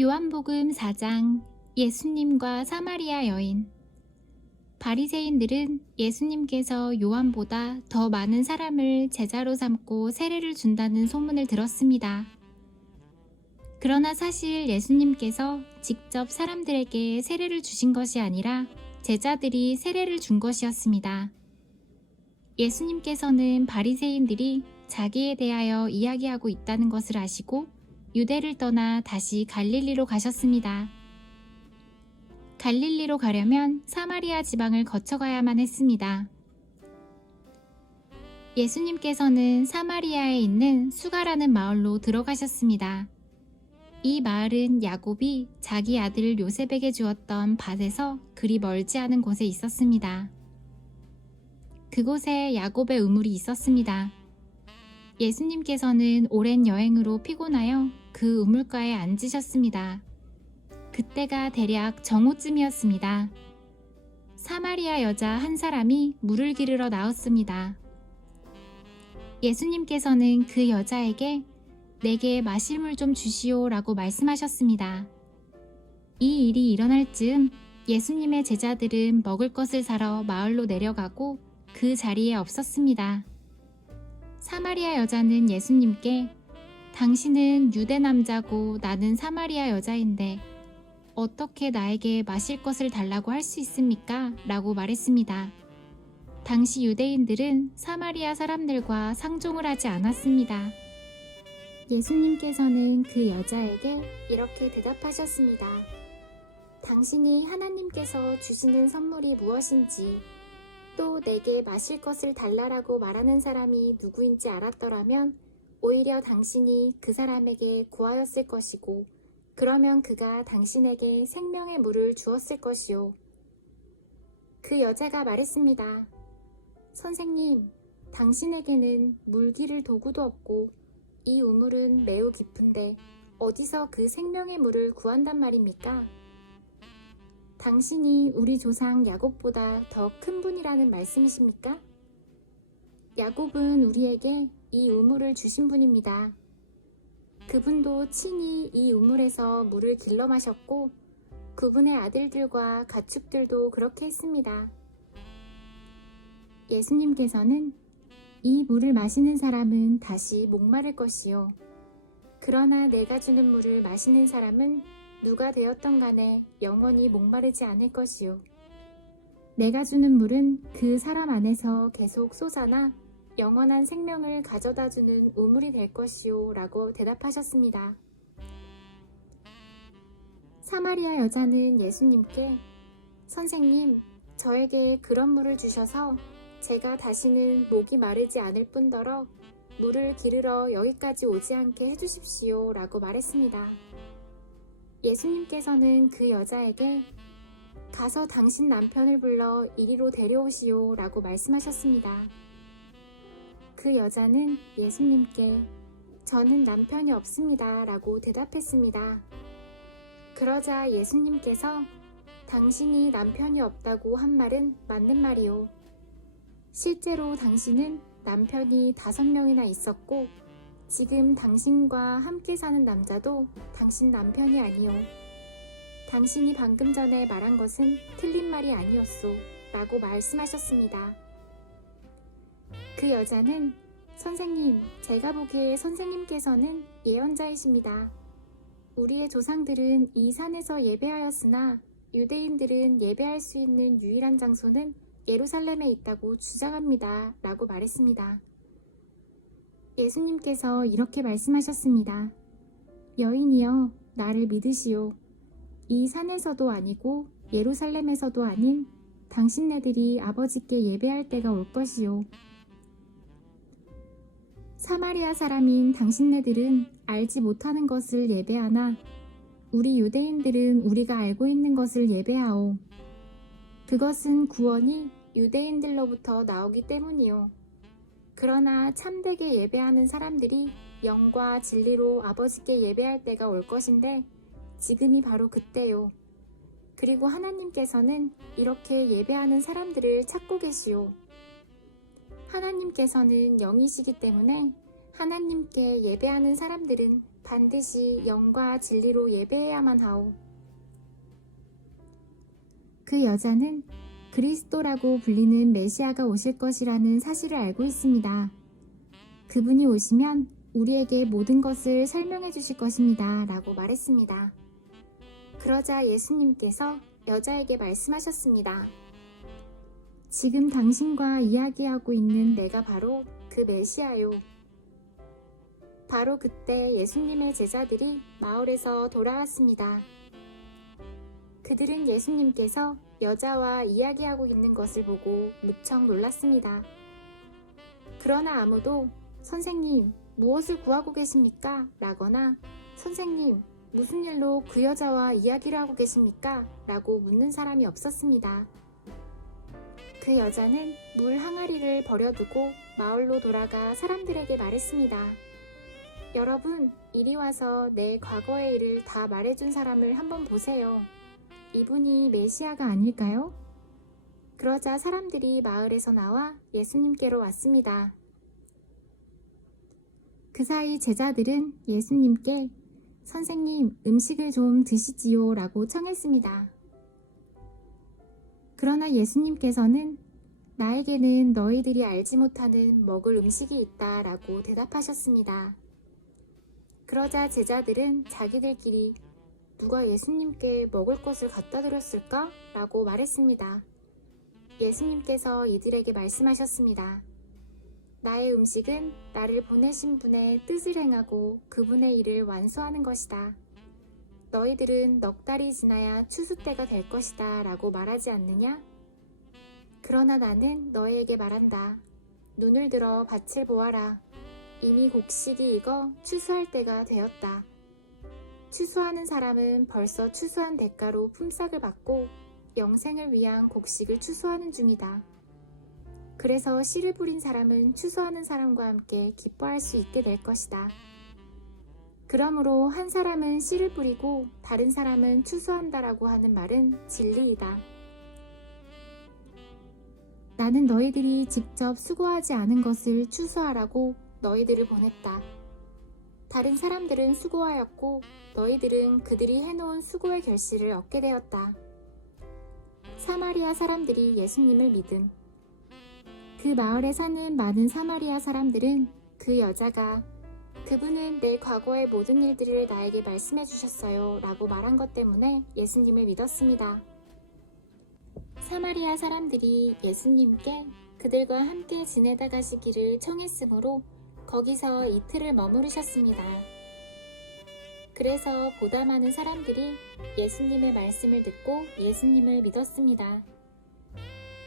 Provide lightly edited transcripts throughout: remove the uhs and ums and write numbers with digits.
요한복음 4장. 예수님과 사마리아 여인. 바리새인들은 예수님께서 요한보다 더 많은 사람을 제자로 삼고 세례를 준다는 소문을 들었습니다. 그러나 사실 예수님께서 직접 사람들에게 세례를 주신 것이 아니라 제자들이 세례를 준 것이었습니다. 예수님께서는 바리새인들이 자기에 대하여 이야기하고 있다는 것을 아시고 유대를 떠나 다시 갈릴리로 가셨습니다. 갈릴리로 가려면 사마리아 지방을 거쳐가야만 했습니다. 예수님께서는 사마리아에 있는 수가라는 마을로 들어가셨습니다. 이 마을은 야곱이 자기 아들 요셉에게 주었던 밭에서 그리 멀지 않은 곳에 있었습니다. 그곳에 야곱의 우물이 있었습니다. 예수님께서는 오랜 여행으로 피곤하여 그 우물가에 앉으셨습니다. 그때가 대략 정오쯤이었습니다. 사마리아 여자 한 사람이 물을 기르러 나왔습니다. 예수님께서는 그 여자에게 내게 마실 물 좀 주시오 라고 말씀하셨습니다. 이 일이 일어날 즈음 예수님의 제자들은 먹을 것을 사러 마을로 내려가고 그 자리에 없었습니다. 사마리아 여자는 예수님께 당신은 유대 남자고 나는 사마리아 여자인데 어떻게 나에게 마실 것을 달라고 할 수 있습니까? 라고 말했습니다. 당시 유대인들은 사마리아 사람들과 상종을 하지 않았습니다. 예수님께서는 그 여자에게 이렇게 대답하셨습니다. 당신이 하나님께서 주시는 선물이 무엇인지 또 내게 마실 것을 달라라고 말하는 사람이 누구인지 알았더라면 오히려 당신이 그 사람에게 구하였을 것이고 그러면 그가 당신에게 생명의 물을 주었을 것이요. 그 여자가 말했습니다. 선생님, 당신에게는 물 기를 도구도 없고 이 우물은 매우 깊은데 어디서 그 생명의 물을 구한단 말입니까? 당신이 우리 조상 야곱보다 더 큰 분이라는 말씀이십니까? 야곱은 우리에게 이 우물을 주신 분입니다. 그분도 친히 이 우물에서 물을 길러 마셨고 그분의 아들들과 가축들도 그렇게 했습니다. 예수님께서는 이 물을 마시는 사람은 다시 목마를 것이요. 그러나 내가 주는 물을 마시는 사람은 누가 되었던 간에 영원히 목마르지 않을 것이요. 내가 주는 물은 그 사람 안에서 계속 솟아나 영원한 생명을 가져다주는 우물이 될 것이요 라고 대답하셨습니다. 사마리아 여자는 예수님께 선생님, 저에게 그런 물을 주셔서 제가 다시는 목이 마르지 않을 뿐더러 물을 기르러 여기까지 오지 않게 해주십시오 라고 말했습니다. 예수님께서는 그 여자에게 가서 당신 남편을 불러 이리로 데려오시오 라고 말씀하셨습니다. 그 여자는 예수님께 저는 남편이 없습니다 라고 대답했습니다. 그러자 예수님께서 당신이 남편이 없다고 한 말은 맞는 말이요. 실제로 당신은 남편이 5명이나 있었고 지금 당신과 함께 사는 남자도 당신 남편이 아니요. 당신이 방금 전에 말한 것은 틀린 말이 아니었소 라고 말씀하셨습니다. 그 여자는 선생님, 제가 보기에 선생님께서는 예언자이십니다. 우리의 조상들은 이 산에서 예배하였으나 유대인들은 예배할 수 있는 유일한 장소는 예루살렘에 있다고 주장합니다. 라고 말했습니다. 예수님께서 이렇게 말씀하셨습니다. 여인이여, 나를 믿으시오. 이 산에서도 아니고 예루살렘에서도 아닌 당신네들이 아버지께 예배할 때가 올 것이요. 사마리아 사람인 당신네들은 알지 못하는 것을 예배하나 우리 유대인들은 우리가 알고 있는 것을 예배하오. 그것은 구원이 유대인들로부터 나오기 때문이요. 그러나 참되게 예배하는 사람들이 영과 진리로 아버지께 예배할 때가 올 것인데 지금이 바로 그때요. 그리고 하나님께서는 이렇게 예배하는 사람들을 찾고 계시오. 하나님께서는 영이시기 때문에 하나님께 예배하는 사람들은 반드시 영과 진리로 예배해야만 하오. 그 여자는 그리스도라고 불리는 메시아가 오실 것이라는 사실을 알고 있습니다. 그분이 오시면 우리에게 모든 것을 설명해 주실 것입니다. 라고 말했습니다. 그러자 예수님께서 여자에게 말씀하셨습니다. 지금 당신과 이야기하고 있는 내가 바로 그 메시아요. 바로 그때 예수님의 제자들이 마을에서 돌아왔습니다. 그들은 예수님께서 여자와 이야기하고 있는 것을 보고 무척 놀랐습니다. 그러나 아무도 선생님, 무엇을 구하고 계십니까? 라거나 선생님, 무슨 일로 그 여자와 이야기를 하고 계십니까? 라고 묻는 사람이 없었습니다. 그 여자는 물 항아리를 버려두고 마을로 돌아가 사람들에게 말했습니다. 여러분, 이리 와서 내 과거의 일을 다 말해준 사람을 한번 보세요. 이분이 메시아가 아닐까요? 그러자 사람들이 마을에서 나와 예수님께로 왔습니다. 그 사이 제자들은 예수님께 선생님, 음식을 좀 드시지요 라고 청했습니다. 그러나 예수님께서는 나에게는 너희들이 알지 못하는 먹을 음식이 있다 라고 대답하셨습니다. 그러자 제자들은 자기들끼리 누가 예수님께 먹을 것을 갖다 드렸을까? 라고 말했습니다. 예수님께서 이들에게 말씀하셨습니다. 나의 음식은 나를 보내신 분의 뜻을 행하고 그분의 일을 완수하는 것이다. 너희들은 넉 달이 지나야 추수 때가 될 것이다 라고 말하지 않느냐? 그러나 나는 너희에게 말한다. 눈을 들어 밭을 보아라. 이미 곡식이 익어 추수할 때가 되었다. 추수하는 사람은 벌써 추수한 대가로 품삯을 받고 영생을 위한 곡식을 추수하는 중이다. 그래서 씨를 뿌린 사람은 추수하는 사람과 함께 기뻐할 수 있게 될 것이다. 그러므로 한 사람은 씨를 뿌리고 다른 사람은 추수한다라고 하는 말은 진리이다. 나는 너희들이 직접 수고하지 않은 것을 추수하라고 너희들을 보냈다. 다른 사람들은 수고하였고 너희들은 그들이 해놓은 수고의 결실을 얻게 되었다. 사마리아 사람들이 예수님을 믿음. 그 마을에 사는 많은 사마리아 사람들은 그 여자가 그분은 내 과거의 모든 일들을 나에게 말씀해 주셨어요 라고 말한 것 때문에 예수님을 믿었습니다. 사마리아 사람들이 예수님께 그들과 함께 지내다 가시기를 청했으므로 거기서 이틀을 머무르셨습니다. 그래서 보다 많은 사람들이 예수님의 말씀을 듣고 예수님을 믿었습니다.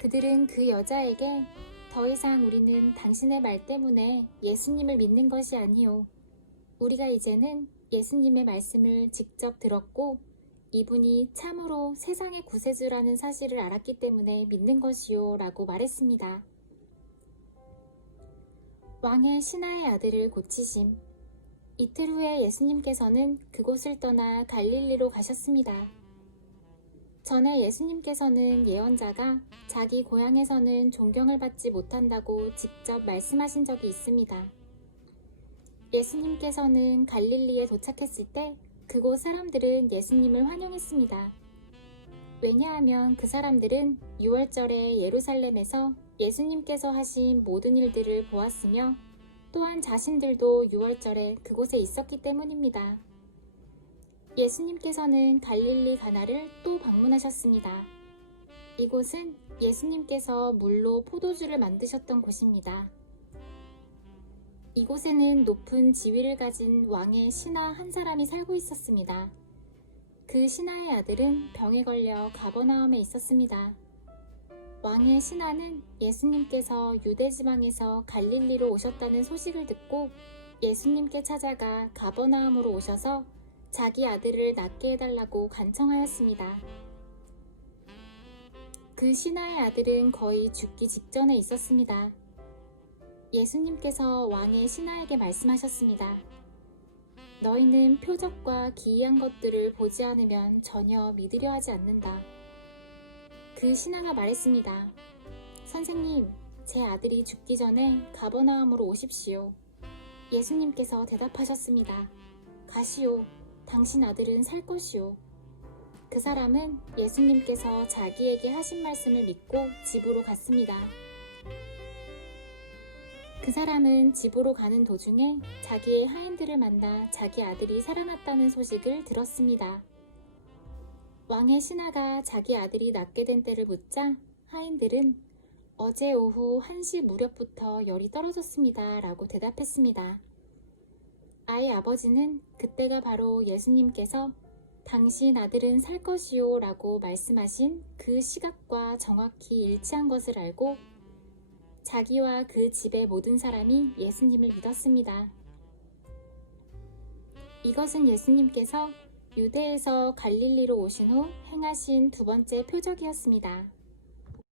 그들은 그 여자에게 더 이상 우리는 당신의 말 때문에 예수님을 믿는 것이 아니요. 우리가 이제는 예수님의 말씀을 직접 들었고 이분이 참으로 세상의 구세주라는 사실을 알았기 때문에 믿는 것이요 라고 말했습니다. 왕의 신하의 아들을 고치심. 이틀 후에 예수님께서는 그곳을 떠나 갈릴리로 가셨습니다. 전에 예수님께서는 예언자가 자기 고향에서는 존경을 받지 못한다고 직접 말씀하신 적이 있습니다. 예수님께서는 갈릴리에 도착했을 때 그곳 사람들은 예수님을 환영했습니다. 왜냐하면 그 사람들은 유월절에 예루살렘에서 예수님께서 하신 모든 일들을 보았으며 또한 자신들도 유월절에 그곳에 있었기 때문입니다. 예수님께서는 갈릴리 가나를 또 방문하셨습니다. 이곳은 예수님께서 물로 포도주를 만드셨던 곳입니다. 이곳에는 높은 지위를 가진 왕의 신하 한 사람이 살고 있었습니다. 그 신하의 아들은 병에 걸려 가버나움에 있었습니다. 왕의 신하는 예수님께서 유대 지방에서 갈릴리로 오셨다는 소식을 듣고 예수님께 찾아가 가버나움으로 오셔서 자기 아들을 낫게 해달라고 간청하였습니다. 그 신하의 아들은 거의 죽기 직전에 있었습니다. 예수님께서 왕의 신하에게 말씀하셨습니다. 너희는 표적과 기이한 것들을 보지 않으면 전혀 믿으려 하지 않는다. 그 신하가 말했습니다. 선생님, 제 아들이 죽기 전에 가버나움으로 오십시오. 예수님께서 대답하셨습니다. 가시오. 당신 아들은 살 것이오. 그 사람은 예수님께서 자기에게 하신 말씀을 믿고 집으로 갔습니다. 그 사람은 집으로 가는 도중에 자기의 하인들을 만나 자기 아들이 살아났다는 소식을 들었습니다. 왕의 신하가 자기 아들이 낫게 된 때를 묻자 하인들은 어제 오후 1시 무렵부터 열이 떨어졌습니다 라고 대답했습니다. 아이의 아버지는 그때가 바로 예수님께서 당신 아들은 살 것이요 라고 말씀하신 그 시각과 정확히 일치한 것을 알고 자기와 그 집의 모든 사람이 예수님을 믿었습니다. 이것은 예수님께서 유대에서 갈릴리로 오신 후 행하신 두 번째 표적이었습니다.